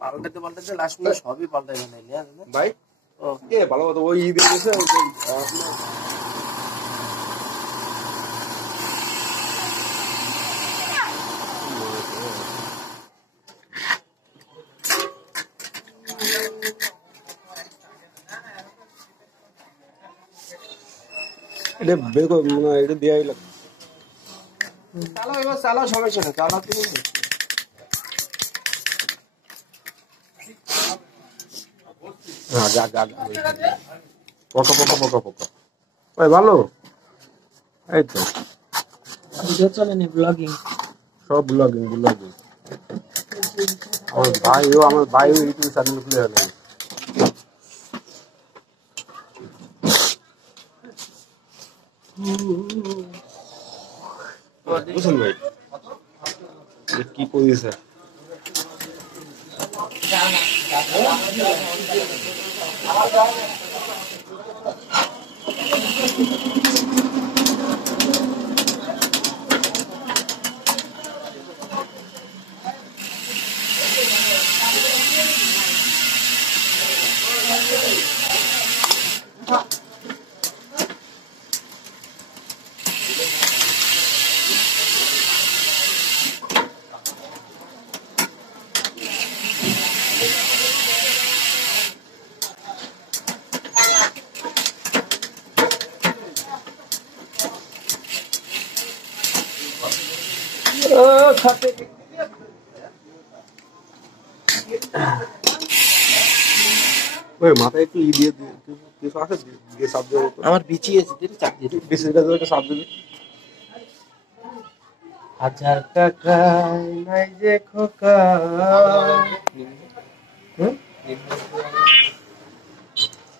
পাল্টাতে পাল্টাতে লাস্ট না সবই পাল্টাই ভাই ও কে ভালো কথা ওই ঈদ এসেছে এটা বের করে মানে এটা দেয়াই লাগবে চালাও এবার চালাও সমস্যা নেই চালাও তুমি হ্যাঁ যা যা পকা পকা পকা পকা ভাই ভালো এই তো ভিডিও চলেনি ব্লগিং সব ব্লগিং আমার ভাইও ইউটিউব চ্যানেল খুলে গেল বুঝলেন ভাই কি করেছে ওই মাথায় একটু ই দিয়ে কিছু আছে দিয়ে সাপ দিয়ে আমার বিচিয়েছে দিদি চাপ দিয়ে বিচিটা দিয়ে একটা সাপ দিবি 1000 টাকা নাই যে খোকা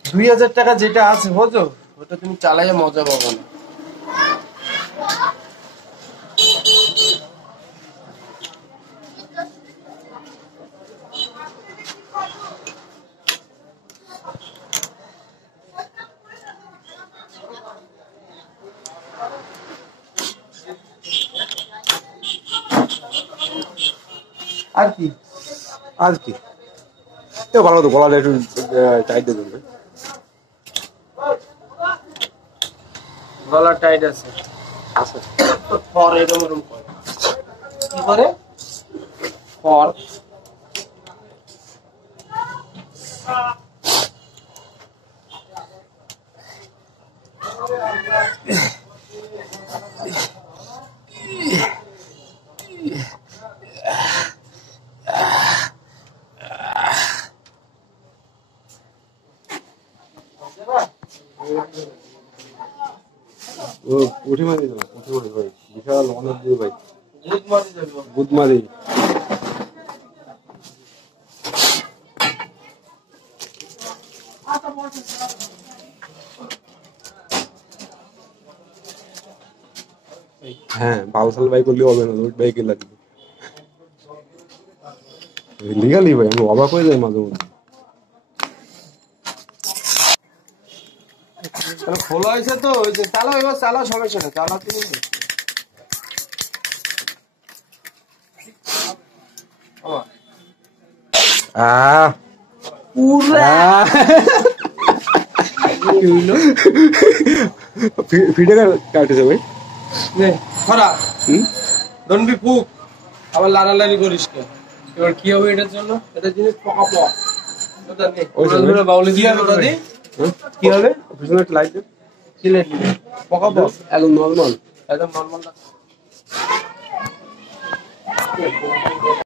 2000 টাকা যেটা আছে বুঝো ওটা তুমি চালাইয়ে মজা পাবো না আর কি ভালো তো গলাটা একটু টাইট দিয়ে দেবে গলা টাইট আছে ফর এরকম করে কি করে ফর উঠে মারি ভাই বিশাল অনেক দিয়ে ভাই বুধ মারি হ্যাঁ বাউসাল ভাই করলে হবে না বাইকে লাগবে লিগালি ভাই আমি অবাক হয়ে যাই মাঝে মধ্যে খোলা হয়েছে তো ওই যে চালাও এবার চালাও সমস্যা নেই চালাও তুমি ফিডে কাটেছে ভাই খরা দন্ডি ফুক আবার লাড়ালাড়ি করিস না এবার কি হবে এটার জন্য এটা জিনিস পকা পক বাউলে কি হবে দাদি কি হবে পিছনে একটা লাইট দে কি লাইট পকা পক একদম নর্মাল একদম নর্মাল